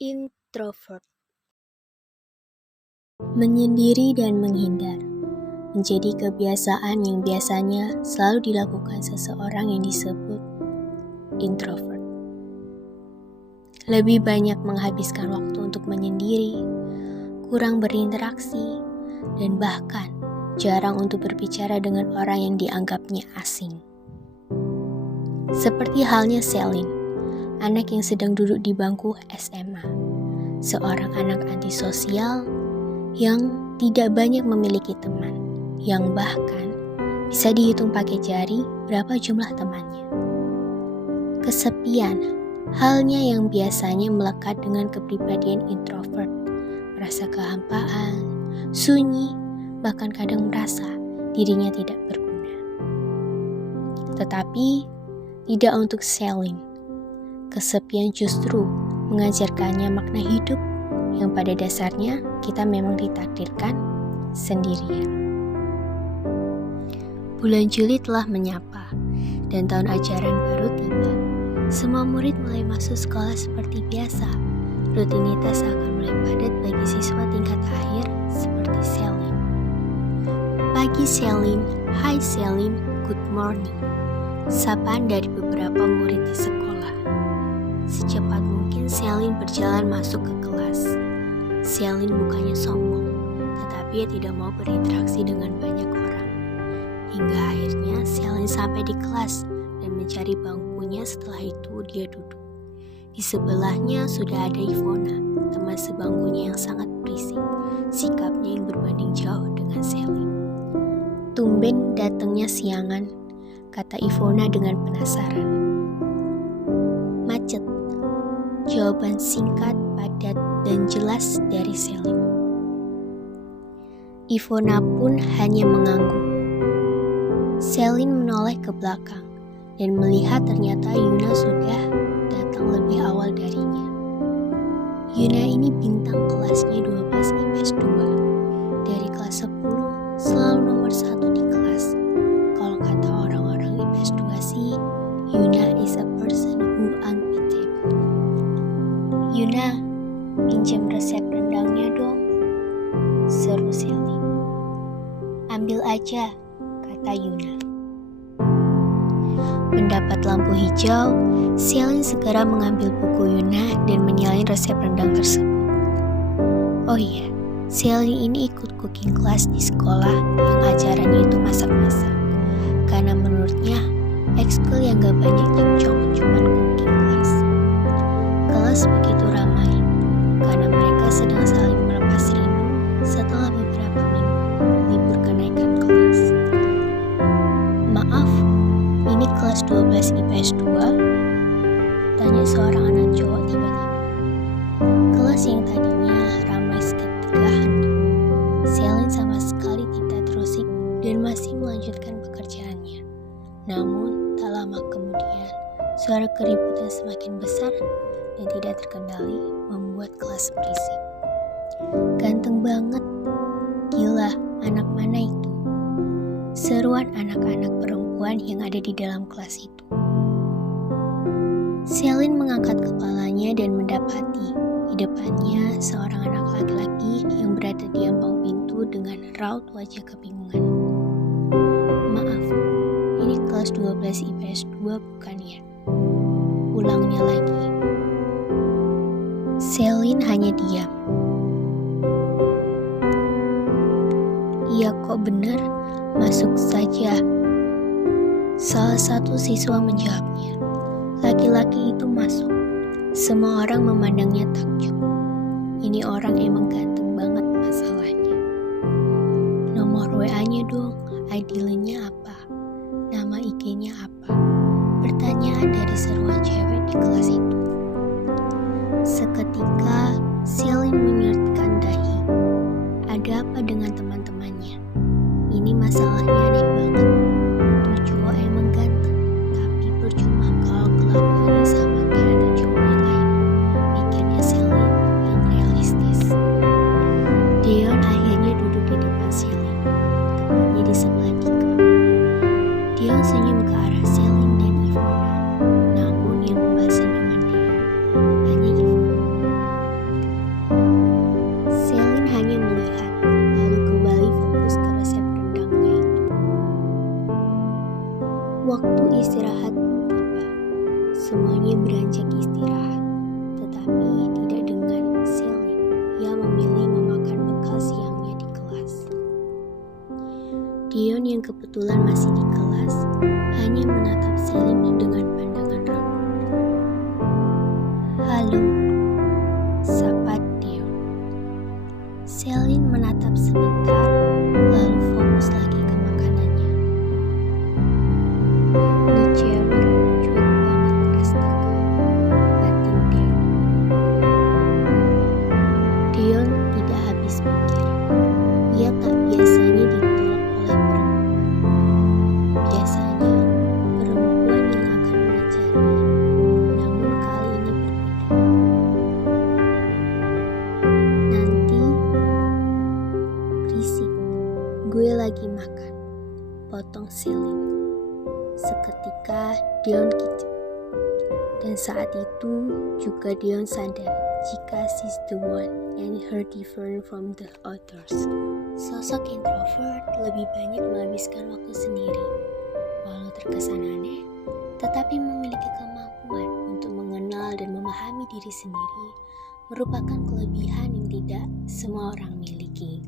Introvert. Menyendiri dan menghindar menjadi kebiasaan yang biasanya selalu dilakukan seseorang yang disebut introvert. Lebih banyak menghabiskan waktu untuk menyendiri, kurang berinteraksi, dan bahkan jarang untuk berbicara dengan orang yang dianggapnya asing. Seperti halnya Celine, anak yang sedang duduk di bangku SMA, seorang anak antisosial yang tidak banyak memiliki teman, yang bahkan bisa dihitung pakai jari berapa jumlah temannya. Kesepian, halnya yang biasanya melekat dengan kepribadian introvert, merasa kehampaan, sunyi, bahkan kadang merasa dirinya tidak berguna. Tetapi tidak untuk Celine. Kesepian justru mengajarkannya makna hidup yang pada dasarnya kita memang ditakdirkan sendirian. Bulan Juli telah menyapa dan tahun ajaran baru tiba. Semua murid mulai masuk sekolah seperti biasa. Rutinitas akan mulai padat bagi siswa tingkat akhir seperti Celine. Pagi Celine, hi Celine, good morning. Sapaan dari beberapa murid di sekolah. Secepat mungkin Celine berjalan masuk ke kelas. Celine bukannya sombong, tetapi ia tidak mau berinteraksi dengan banyak orang. Hingga akhirnya Celine sampai di kelas dan mencari bangkunya. Setelah itu dia duduk. Di sebelahnya sudah ada Ivona, teman sebangkunya yang sangat berisik. Sikapnya yang berbanding jauh dengan Celine. Tumben datangnya siangan, kata Ivona dengan penasaran. Macet. Jawaban singkat, padat, dan jelas dari Celine. Ivona pun hanya mengangguk. Celine menoleh ke belakang dan melihat ternyata Yuna sudah datang lebih awal darinya. Yuna ini bintang kelasnya 12 IPS 2. Dari kelas 10 selalu nomor 1 di kelas. Kalau kata orang-orang IPS 2 sih, Yuna is a person who unbeatable. Yuna, pinjam resep rendangnya dong, seru Celine. Ambil aja, kata Yuna. Mendapat lampu hijau, Celine segera mengambil buku Yuna dan menyalin resep rendang tersebut. Oh iya, Celine ini ikut cooking class di sekolah yang ajarannya itu masak-masak. Karena menurutnya, ekskul yang gak banyak cincong cuman cooking class. Kelas begitu ramai, karena mereka sedang saling melepas rindu setelah beberapa minggu libur kenaikan kelas. Maaf, ini kelas 12 IPS 2? Tanya seorang anak cowok tiba-tiba. Kelas yang tadinya ramai seketika hening. Celine sama sekali tidak terusik dan masih melanjutkan pekerjaannya. Namun, tak lama kemudian, suara keributan semakin besar dan tidak terkendali membuat kelas berisik. Ganteng banget, gila, anak mana itu? Seruan anak-anak perempuan yang ada di dalam kelas itu. Celine mengangkat kepalanya dan mendapati di depannya seorang anak laki-laki yang berada di ambang pintu dengan raut wajah kebingungan. Maaf, ini kelas 12 IPS 2 bukan ya? Ulangnya lagi. Celine hanya diam. Iya kok benar, masuk saja. Salah satu siswa menjawabnya. Laki-laki itu masuk. Semua orang memandangnya takjub. Ini orang emang ganteng banget masalahnya. Nomor WA-nya dong, ID-nya apa? Nama IG-nya apa? Pertanyaan dari seruan cewek di kelas itu. Seketika, Celine mengerutkan dahi. Ada apa dengan teman-temannya? Ini masalahnya aneh banget. Tuh cowok emang ganteng, tapi percuma kalau kelakuannya sama kayak ada cowok yang lain. Mikirnya Celine yang realistis. Dion akhirnya duduk di depan Celine, tepatnya di sebelah Dika. Dion senyum ke arah Celine dan Ivona. Namun yang membahas senyuman Dion hanya Ivona. kebetulan masih di kelas, hanya menatap Celine dengan pandangan ragu. "Halo," sapa Dion. Celine menatap sebentar, lalu fokus lagi ke makanannya. "Ini cewek cuek banget astaga," batin Dion. Dion tidak habis pikir. Ia tak biasanya ditolak oleh perempuan. Biasanya perempuan yang akan mengejarnya, namun kali ini berbeda. "Nanti berisik, gue lagi makan," potong Celine. Seketika Dion kicap. Dan saat itu juga Dion sadar jika she's the one and her different from the others. Sosok introvert lebih banyak menghabiskan waktu sendiri. Walau terkesan aneh, tetapi memiliki kemampuan untuk mengenal dan memahami diri sendiri merupakan kelebihan yang tidak semua orang miliki.